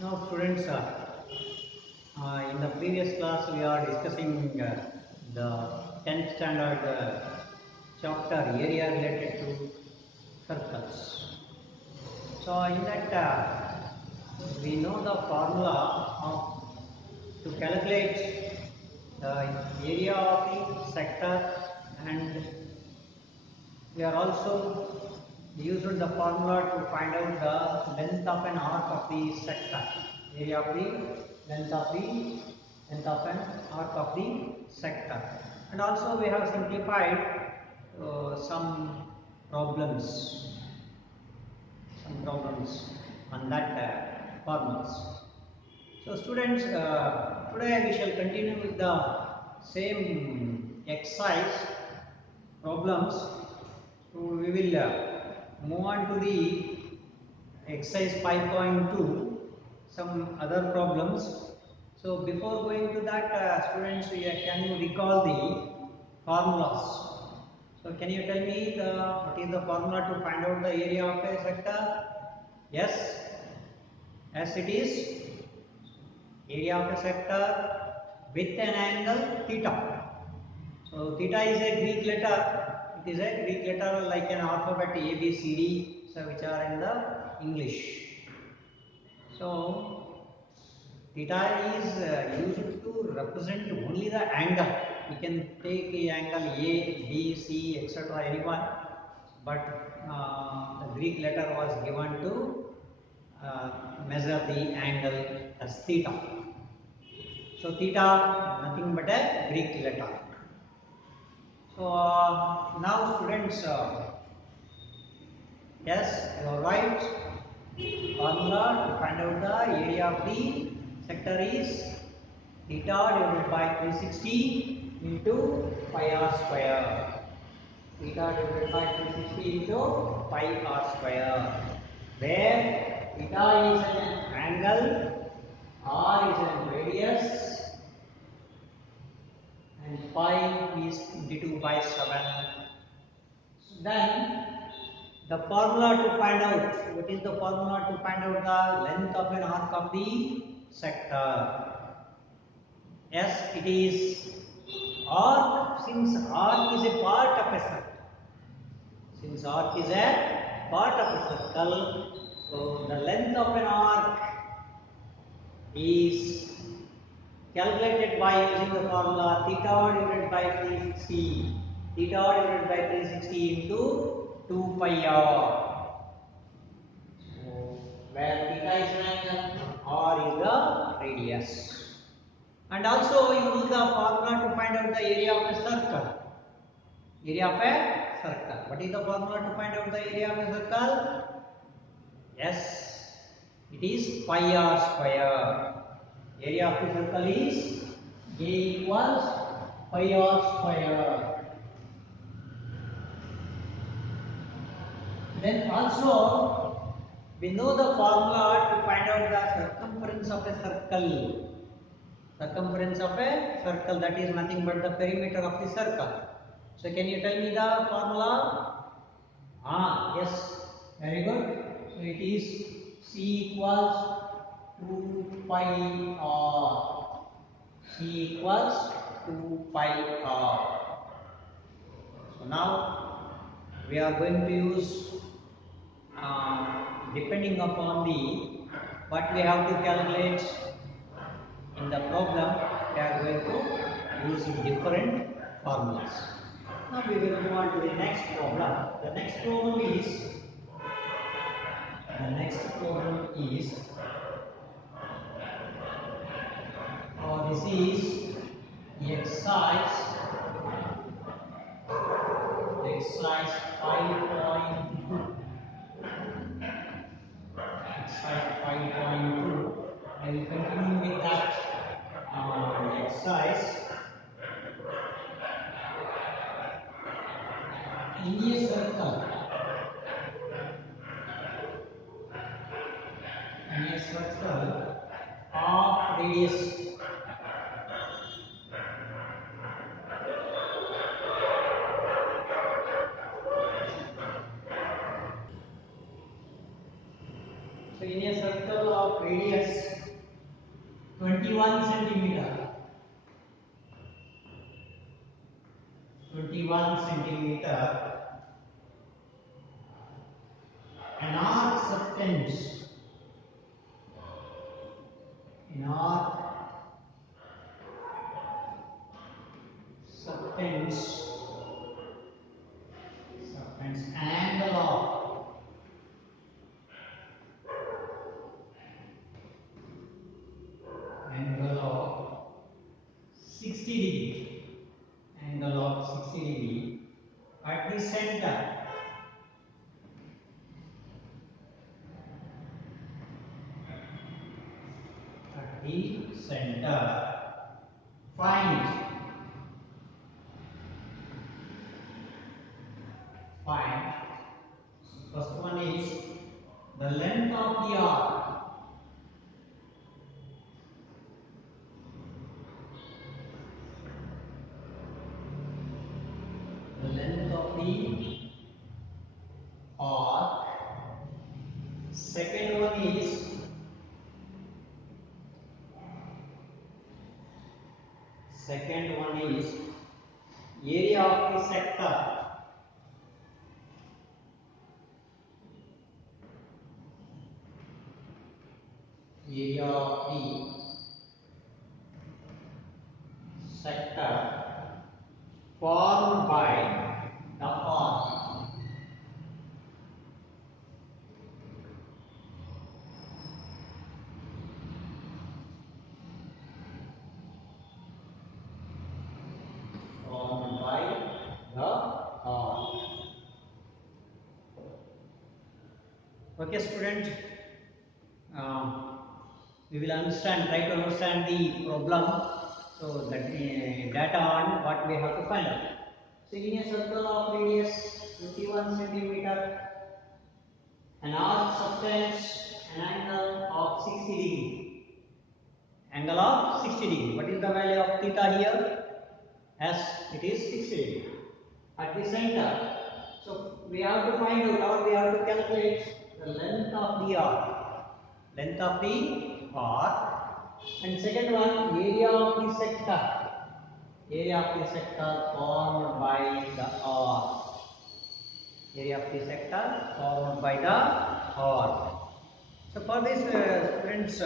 Now, students, in the previous class we are discussing the 10th standard chapter area related to circles. So, in that we know the formula of to calculate the area of the sector, and we are also using the formula to find out the length of an arc of the sector, area of the length of an arc of the sector, and also we have simplified some problems, on that formulas. So students, today we shall continue with the same exercise problems. So we will move on to the exercise 5.2, some other problems. So before going to that, students, can you recall the formulas? So can you tell me what is the formula to find out the area of a sector? Yes, as it is area of a sector with an angle theta. So theta is a Greek letter. It is a Greek letter like an alphabet A, B, C, D, so which are in the English. So theta is used to represent only the angle. We can take a angle A, B, C, etc. anyone, but the Greek letter was given to measure the angle as theta. So theta nothing but a Greek letter. So now students, yes, you are right. Formula to find out the area of the sector is theta divided by 360 into pi r square. Theta divided by 360 into pi r square, where theta is an angle, r is an radius, and pi is 22 by 7. So then the formula to find out, what is the formula to find out the length of an arc of the sector? Yes, it is arc, since arc is a part of a circle. Since arc is a part of a circle, so the length of an arc is calculated by using the formula theta divided by 360. Theta divided by 360 into 2 pi r. So, where theta is an angle, r is the radius. And also you know the formula to find out the area of a circle. Area of a circle. What is the formula to find out the area of a circle? Yes, it is pi r square. Area of the circle is A equals pi r square. Then also we know the formula to find out the circumference of a circle. Circumference of a circle, that is nothing but the perimeter of the circle. So can you tell me the formula? Yes, very good. So it is C equals 2 pi r. C equals 2 pi r. So now we are going to use, depending upon the what we have to calculate in the problem, we are going to use different formulas. Now we will move on to the next problem. The next problem is this is exercise 5.2. Exercise 5.2. I will continue with that exercise. In a circle of radius so in a circle of radius 21 centimeter. 21 centimeter. An arc subtends. An arc subtends. Angle of 60 degree. Angle of 60 degree at the center. At the center. Find first one is the length of the arc. The length of the arc. Second one is area of the sector. Area of the sector formed by the arc. Formed by the arc. Okay, student. We will try to understand the problem. So that data on what we have to find out. So in a circle of radius 21 centimeter, an arc subtends an angle of 60 degree. Angle of 60 degree. What is the value of theta here? As it is 60 degree. At the center. So we have to find out, or we have to calculate the length of the arc. Length of the arc. And second one, area of the sector. Area of the sector formed by the arc. Area of the sector formed by the arc. So for this, students,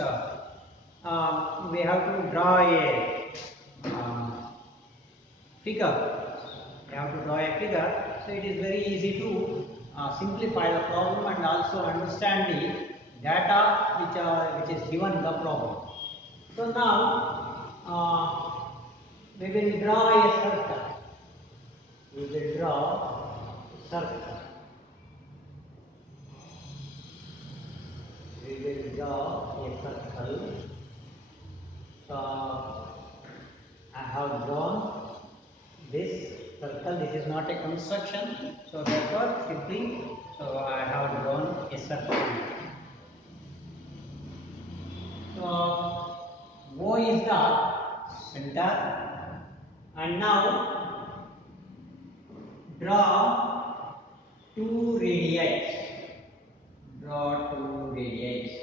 we have to draw a figure. We have to draw a figure. So it is very easy to simplify the problem and also understand the data which is given the problem. So now we will draw a circle. We will draw a circle. We will draw a circle. So I have drawn this circle. This is not a construction. So therefore simply, so I have drawn a circle. So O is the center, and now draw two radii. Draw two radii.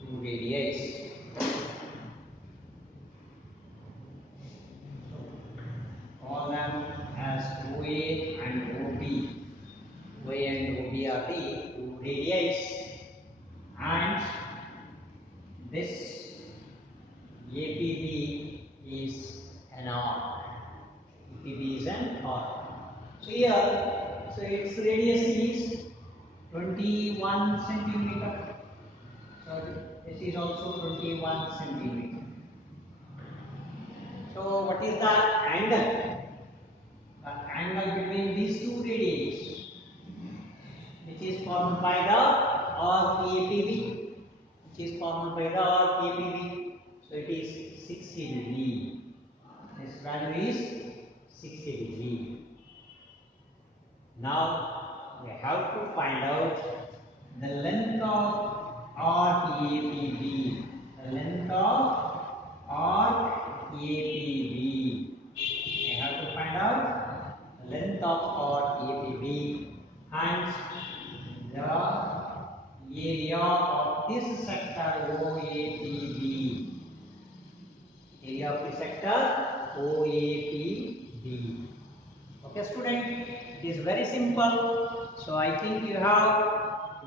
Two radii. Call them as OA and OB. OA and OB are the two radii, and this APB is an arc. APB is an arc. So here, so its radius is 21 centimeter. So this is also 21 centimeter. So what is the angle? The angle between these two radii, which is formed by the arc APB, which is formed by the arc APB. So it is 60 degree. This value is 60 degree. Now we have to find out the length of arc APB. The length of arc APB. We have to find out the length of arc APB, and the area of this sector OAPB. Area of the sector OAPB. Okay, student, it is very simple. So I think you have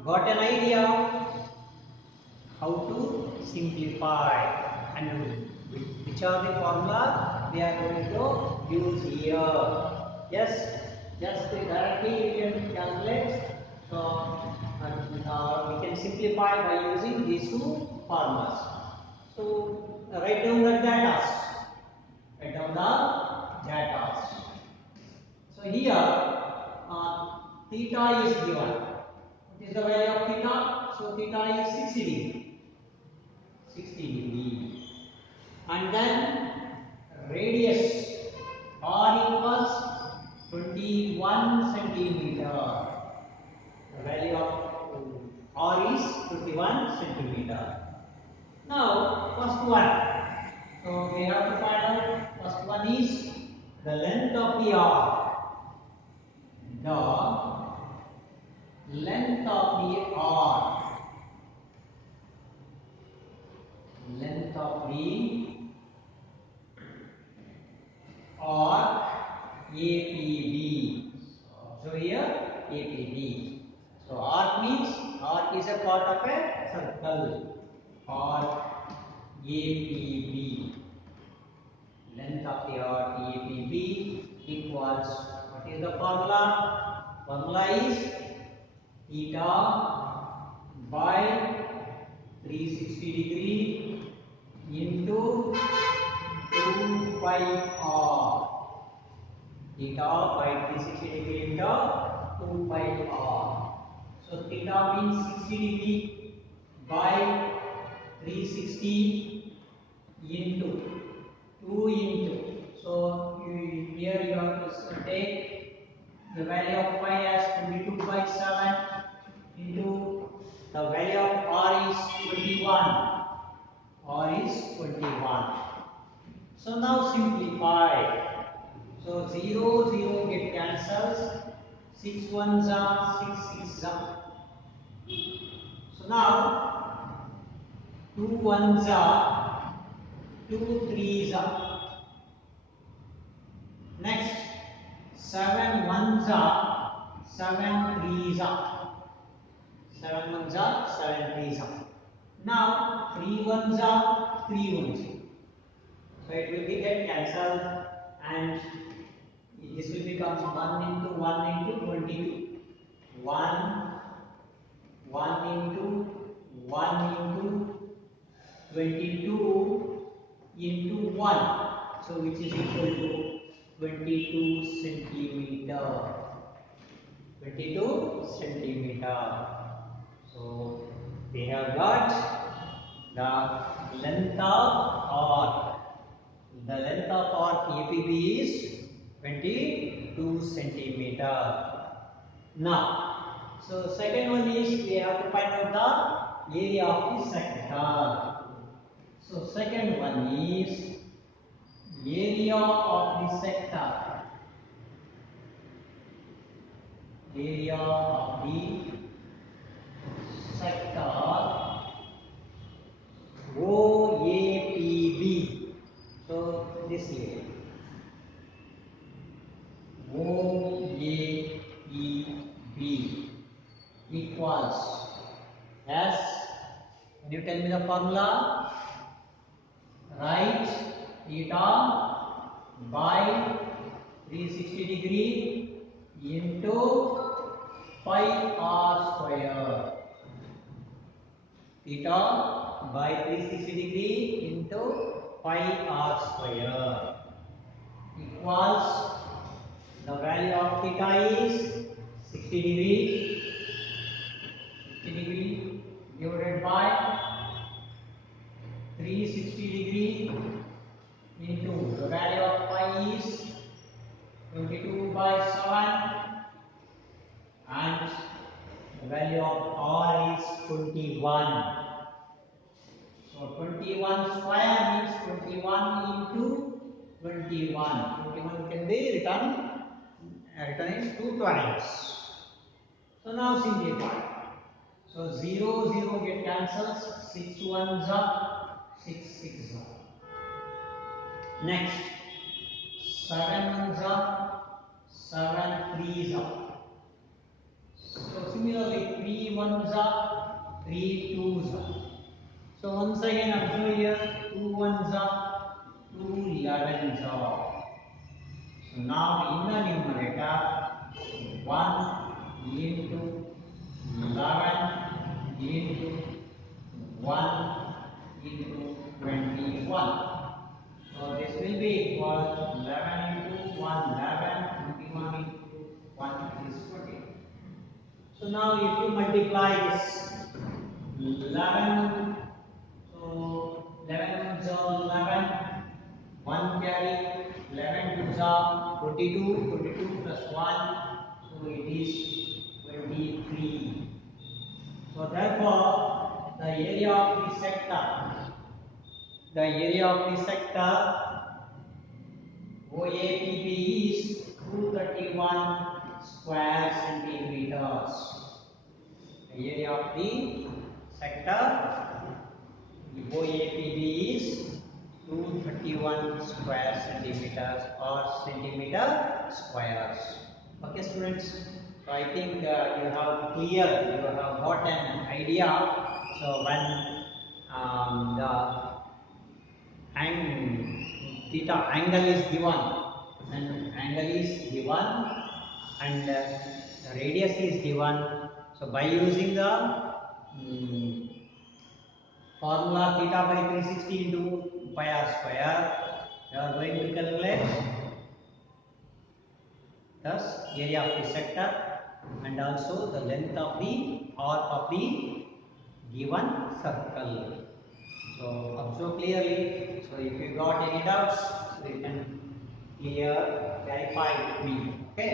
got an idea how to simplify and which are the formula we are going to use here. Yes, just directly we can calculate. So we can simplify by using these two formulas. So write down the data. Write down the data. So here theta is given. What is the value of theta? So theta is 60 degree. 60 degree. And then radius r equals 21 centimeter. The value of r is 21 centimeter. Now first one. So we have to find out. First one is the length of the arc. The length of the arc. Length of the arc APB. So here APB. So arc means arc is a part of a circle. Arc APB. Length of the arc APB equals, what is the formula? Formula is theta by 360 degree into 2 pi r. Theta by 360 degree into 2 pi r. So theta means 60 degree by 360 into 2 into. So here you have to take the value of pi as 22 by 7 into the value of r is 21. R is 21. So now simplify. So 0, 0 get cancels. 6 ones are 6 6 are. So now 2 ones are 2 3s are. Next 7 ones are 7 3s are. 7 ones are 7 3s are. Now 3 ones are 3 ones. So it will be get cancelled and this will become 1 into 1 into 22. 1 into 1 into 22 into 1. So which is equal to 22 centimeter. 22 centimeter. So we have got the length of arc. The length of arc APB is 22 centimeter. Now, so second one is we have to find out the area of the sector. So second one is area of the sector. Area of the sector OAPB. So this area OAPB equals, yes, can you tell me the formula? Right, theta by 360 degree into pi r square. Theta by 360 degree into pi r square equals, the value of theta is 60 degree. 60 degree divided by 360 degree into the value of pi is 22 by 7 and the value of r is 21. So 21 square means 21 into 21. 21 can be written in 2 times. So now simplify. So 0, 0 get cancels. 6 ones are 6 6 are. Next 7 ones are 7 threes are. So similarly 3 ones are 3 twos are. So once again observe here 2 ones are 2 11s are. So now in the numerator 1 into 11 into 1 into 21. So this will be equal 11 into 1 11, 21 into 1 is 20. So now if you multiply this 11, so 11 is 11, 1 carry, 11 is 22, 22 plus 1, so it is 23. So therefore the area of the sector OAPB is 231 square centimeters. The area of the sector OAPB is 231 square centimeters or centimeter squares. Okay, students. So I think you have got an idea. So when the theta angle is given and the radius is given, so by using the formula theta by 360 into pi r square, you are going to calculate thus area of the sector and also the length of the arc of the given circle. So observe clearly. So if you got any doubts, so you can clarify with me. Okay,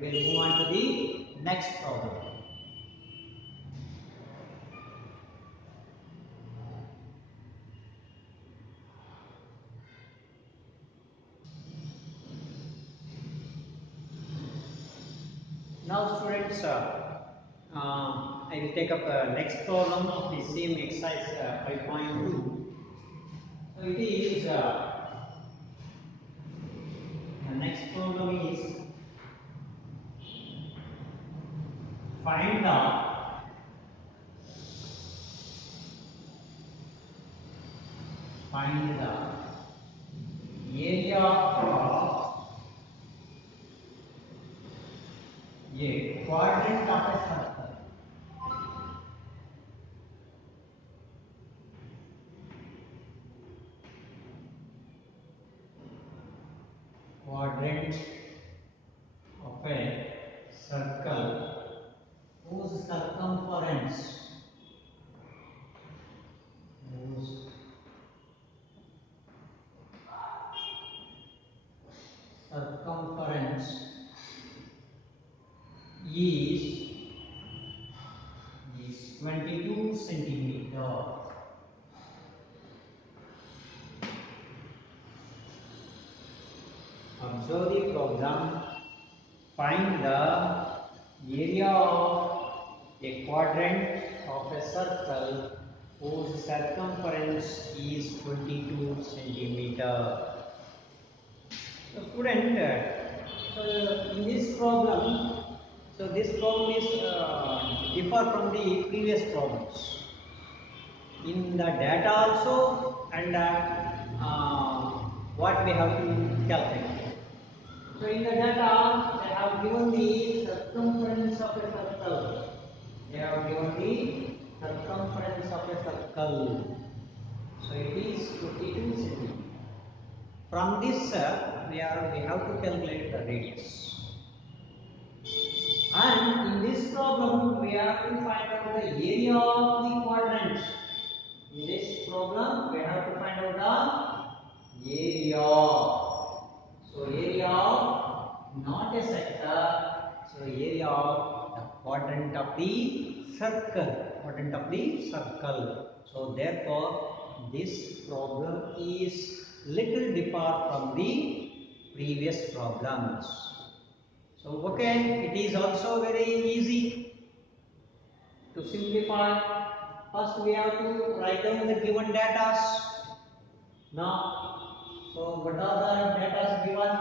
we will move on to the next problem. Now students, I will take up the next problem of the same exercise 5.2. So it is the next problem is find the area of a quadrant of a circle. Quadrant of a circle whose circumference is 22 centimeter. Observe the program. Find the area of a quadrant of a circle whose circumference is 22 centimeter. So student, in this problem, so this problem is differ from the previous problems in the data also and what we have to calculate. So in the data, they have given the circumference of a circle. They have given the circumference of a circle. So it is 22 centimeter. From this, we have to calculate the radius. And in this problem, we have to find out the area of the quadrant. In this problem, we have to find out the area. So area of not a sector. So area of the quadrant of the circle. So therefore, this problem is little differ from the previous problems. So okay, it is also very easy. To simplify, first we have to write down the given data. Now, so what are the data given?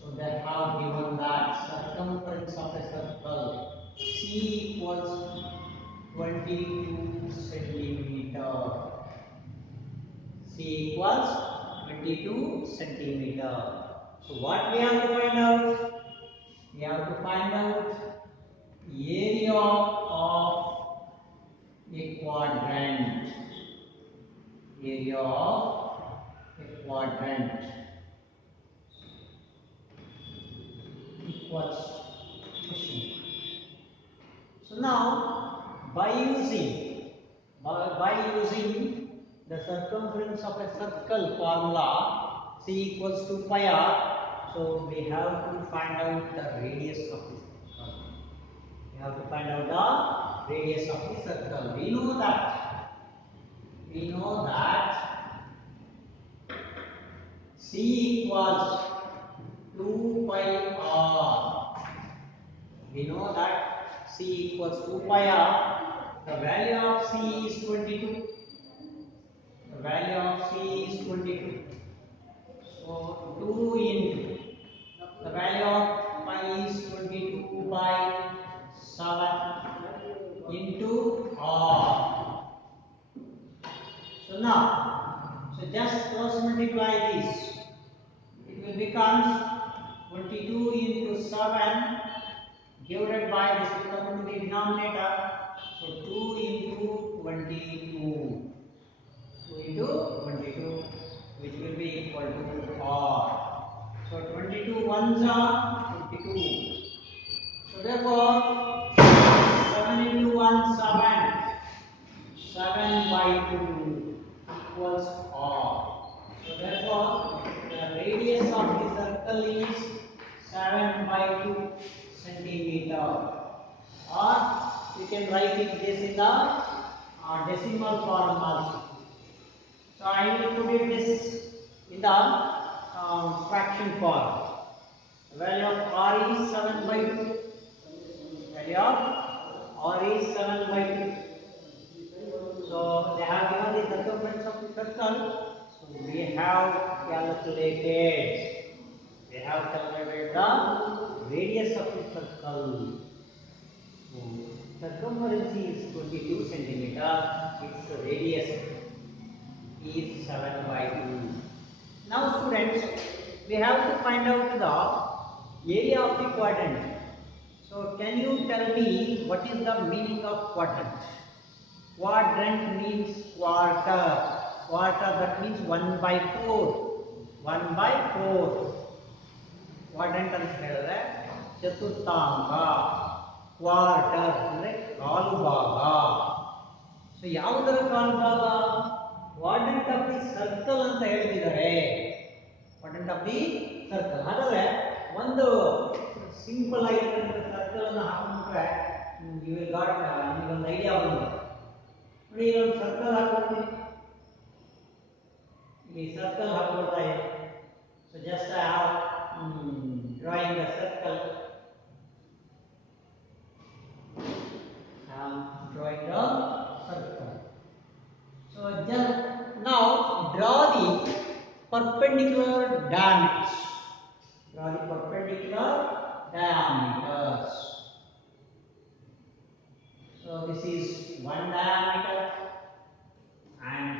So they have given that circumference of a circle C equals 22 centimeter. C equals 22 centimeter. So what we have to find out? We have to find out area of a quadrant. Area of a quadrant equals question. So now by using the circumference of a circle formula C equals to pi r, so we have to find out the radius of the circle. We have to find out the radius of the circle. We know that C equals 2 pi r. We know that C equals 2 pi r. The value of C is 22. The value of C is 22. So 2 into the value of pi is 22 by 7 into r. So now, so just cross multiply this. It will become 22 into 7 divided by this will come into the denominator. So 2 into 22. 2 into 22, which will be equal to r. So 22 ones are 22. So therefore 7 into 1 7. 7 by 2 equals r. So therefore the radius of the circle is 7 by 2 centimeter. Or you can write it this in the decimal form also. So I will put it this in the fraction form. The value of r is 7 by 2. Value of r is 7 by 2. So they have given the circumference of the circle. So we have calculated. We have calculated the radius of the circle. So circumference is 22 centimeter. Its radius is 7 by 2. Now students, we have to find out the area of the quadrant. So can you tell me what is the meaning of quadrant? Quadrant means quarter. Quarter, that means 1 by 4. 1 by 4. Quadrant ಅಂತ ಹೇಳಿದ್ರೆ ಚತುರ್ಥಾಂಶ. Quarter ಅಂದ್ರೆ ಕಾಲು ಭಾಗ. So ಯಾವುದರ ಕಾಲು ಭಾಗ? Quadrant of the circle ಅಂತ ಹೇಳ್ತಿದ್ದಾರೆ. Quadrant of the circle. ಹಾಗಾದ್ರೆ ಒಂದು ಸಿಂಪಲ್ ಆಗಿರ್ತಕ್ಕಂಥ ಸರ್ಕಲ್ ಅನ್ನು ಹಾಕೊಂಡ್ರೆ ಯು ವಿಲ್ ಗಾಟ್ ನಿಮಗೆ ಒಂದು ಐಡಿಯಾ ಬಂದಿದೆ. ನೋಡಿ, ಇಲ್ಲೊಂದು ಸರ್ಕಲ್ ಹಾಕೊಳ್ತೀನಿ. ಈ ಸರ್ಕಲ್ ಹಾಕೊಳ್ತಾ ಇದೆ. So just I have drawing the circle. I am drawing the circle. So just now draw the perpendicular diameters. Draw the perpendicular diameters. So this is one diameter and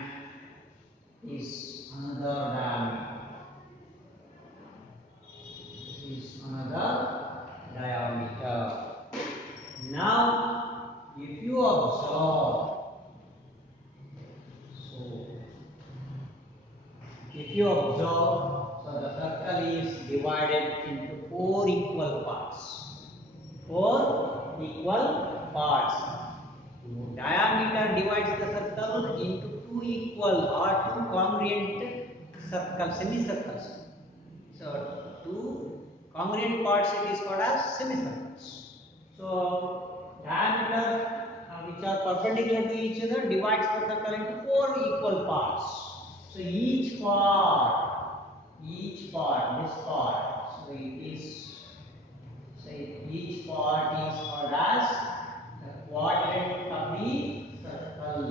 is another diameter. This is another diameter. Now if you observe, so the circle is divided into 4 equal parts. 4 equal parts. Diameter divides the circle into 2 equal or 2 congruent circles, semicircles. So 2 congruent parts it is called as semicircles. So diameter which are perpendicular to each other divides the circle into 4 equal parts. So each part, this part, so it is, so each part is called as the quadrant of the circle.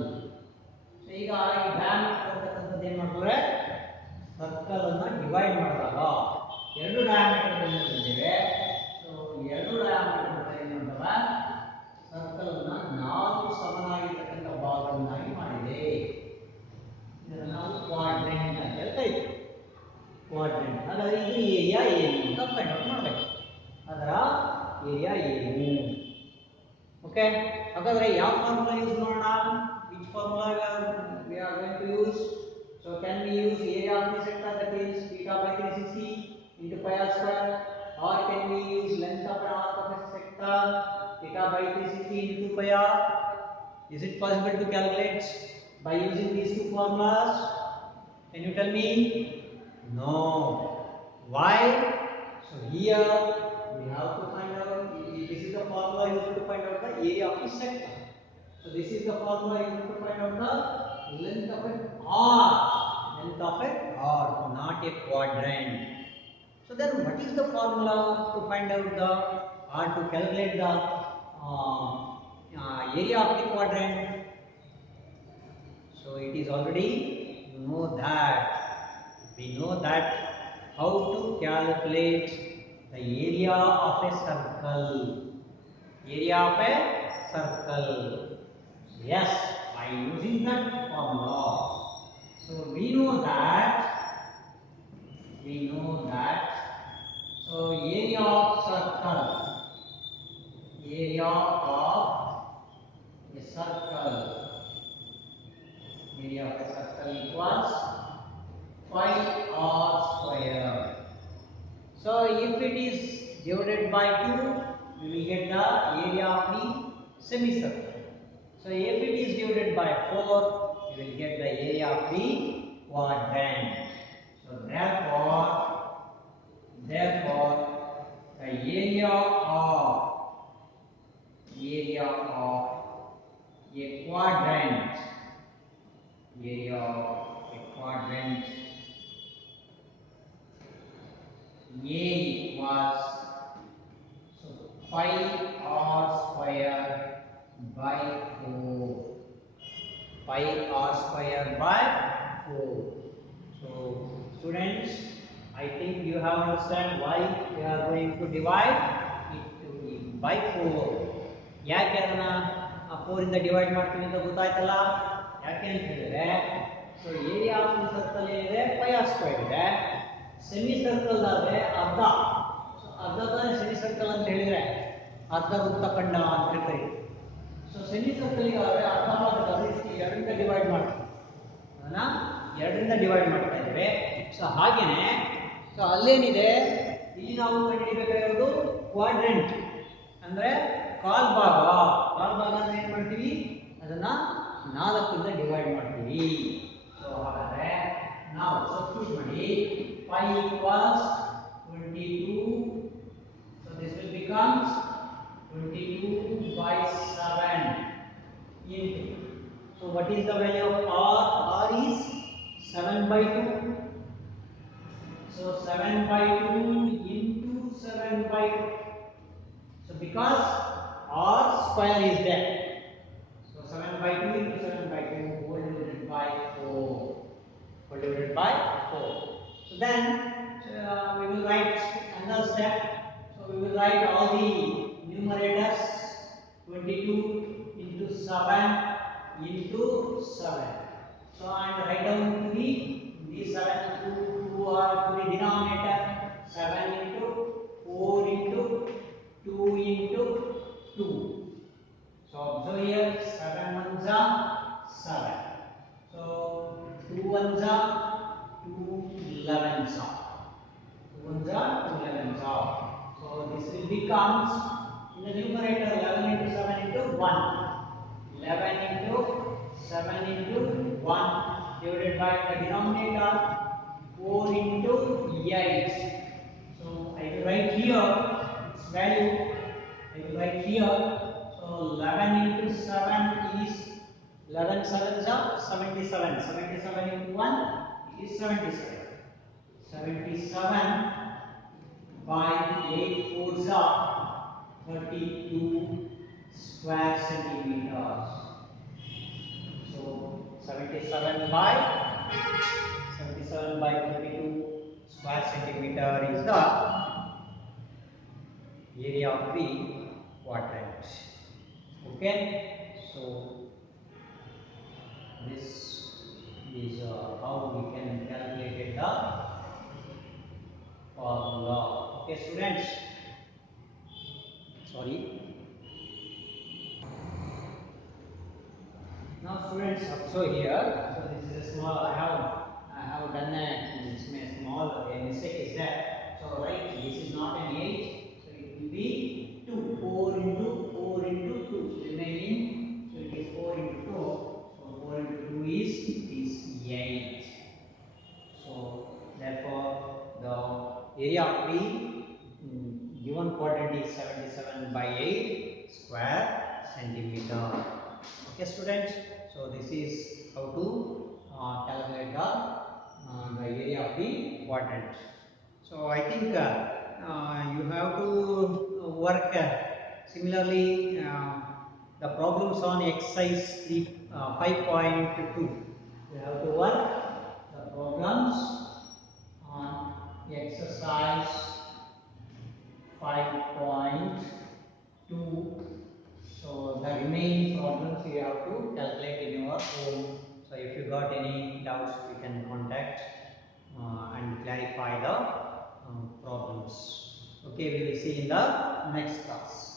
So ಈಗ ಈ diameter ಅಂತಕ್ಕಂಥದ್ದು ಏನು ಮಾಡ್ತಾರೆ circle ಅನ್ನು divide ಮಾಡಿದಾಗ ಎರಡು diameter ಇದ್ದೇವೆ. So ಎರಡು ಡಯಾಮೀಟರ್ ಏನು ಮಾಡ್ತಾರೆ ಸರ್ಕಲ್ ಅನ್ನು ನಾಲ್ಕು ಸಮನಾಗಿರ್ತಕ್ಕಂಥ ಭಾಗಗಳನ್ನಾಗಿ ಮಾಡಿದೆ. ಇದನ್ನು ನಾವು ಕ್ವಾಡ್ರೆಂಟ್ ಅಂತ ಹೇಳ್ತೀವಿ. ಕ್ವಾಡ್ರೆಂಟ್ ಹಾಗಾದ್ರೆ ಇದು ಏರಿಯಾ ಏನು ಅಂತ ಫೈಂಡ್ ಔಟ್ ಮಾಡಬೇಕು. ಅದರ ಏರಿಯಾ ಏನು? ಓಕೆ, ಹಾಗಾದ್ರೆ ಯಾವ ಫಾರ್ಮುಲಾ ಯೂಸ್ ಮಾಡೋಣ? Which formula we are going to use? So can we use area of the sector, that is theta by 360 into pi r square, or can we use length of an arc of a sector theta by 360 into pi r? Is it possible to calculate by using these two formulas? Can you tell me? No. Why? So here we have to find out, this is the formula used to find out the area of the sector. So this is the formula used to find out the length of an arc. Length of an arc, not a quadrant. So then what is the formula to find out the or to calculate the area of the quadrant? So it is already we know that how to calculate the area of a circle. Area of a circle. Yes, by using that formula. So we know that. So area of circle. Area of a circle. Area of a circle equals pi r square. So if it is divided by 2, we will get the area of the semicircle. So if it is divided by 4, we will get the area of the quadrant. So therefore the area of a quadrant, A equals so pi r square by 4. Pi r square by 4. So students, I think you have understand why we are going to divide it by 4. ಯಾಕೆ ಅದನ್ನ 4 ಇಂದ divide ಮಾಡ್ತೀವಿ ಅಂತ ಗೊತ್ತಾಯ್ತಲ್ಲ? ಯಾಕೆ ಅಂತ ಹೇಳಿದ್ರೆ so area of the circle ಏನಿದೆ pi r ಸ್ಕ್ವೇರ್ ಇದೆ. ಸೆಮಿ ಸರ್ಕಲ್ ಆದ್ರೆ ಅರ್ಧ. ಸೊ ಅರ್ಧ ತಾನೇ ಸೆಮಿ ಸರ್ಕಲ್ ಅಂತ ಹೇಳಿದ್ರೆ ಅರ್ಧ ವೃತ್ತಖಂಡ ಅಂತ ಹೇಳ್ತೀವಿ. ಸೊ ಸೆಮಿ ಸರ್ಕಲ್ ಗಾದ್ರೆ ಅರ್ಧ ಭಾಗದಲ್ಲಿ 2 ರಿಂದ ಡಿವೈಡ್ ಮಾಡ್ತೀವಿ. ಅದನ್ನ 2 ರಿಂದ ಡಿವೈಡ್ ಮಾಡ್ತಾ ಇದ್ದೇವೆ. ಸೊ ಹಾಗೇನೆ ಸೊ ಅಲ್ಲೇನಿದೆ ಇಲ್ಲಿ ನಾವು ಕಂಡುಹಿಡಿಯಬೇಕಾಗಿರೋದು ಕ್ವಾಡ್ರೆಂಟ್ ಅಂದ್ರೆ ಕಾಲ್ ಭಾಗ. ಕಾಲ್ ಭಾಗ ಅಂದ್ರೆ ಏನು ಮಾಡ್ತೀವಿ? ಅದನ್ನ 4 ರಿಂದ ಡಿವೈಡ್ ಮಾಡ್ತೀವಿ. ಸೊ ಹಾಗಾದ್ರೆ ನಾವು ಸಬ್ಸ್ಟಿಟ್ಯೂಟ್ ಮಾಡಿ pi equals 22. So this will becomes 22 by 7 into. So what is the value of r? R is 7 by 2. So 7 by 2 into 7 by 2. So because r square is there, so 7 by 2 into 7 by 2 whole divided by 4. Whole divided by 4. So then we will write another step. So we will write all the numerators 22 into 7 into 7. So and write down to the 7 2 are to the denominator. 7 into 4 into 2 into 2. So observe here 7 ones are 7. So 2 ones are 2 11s are. 2 ones are 2 11s are. So this will becomes in the numerator 11 into 7 into 1. 11 into 7 into 1 divided by the denominator 4 into 8. So I will write here its value. I will write here. So 11 into 7 is 11 sevens are 77. 77 into 1 is 77. 77 by 8 fours are 32. square centimeters. So 77 by 32 square centimeter is the area of the quadrant. Okay, so this is how we can calculate the formula. Okay, students. Sorry. Now, students, also here. So this is a small. I have done a small mistake is there. So right, this is not an 8. So it will be 2. 4 into 2 remaining. So it is 4 into 2. So 4 into 2 is 8. So therefore the area of the given quadrant is 77 by 8 square centimeter. Okay, students. So this is how to calculate the area of the quadrant. So I think you have to work similarly the problems on exercise 5.2. You have to work the problems on exercise 5.2. So the remaining problems you have to calculate in your own. So if you got any doubts, you can contact and clarify the problems. Okay, we will see in the next class.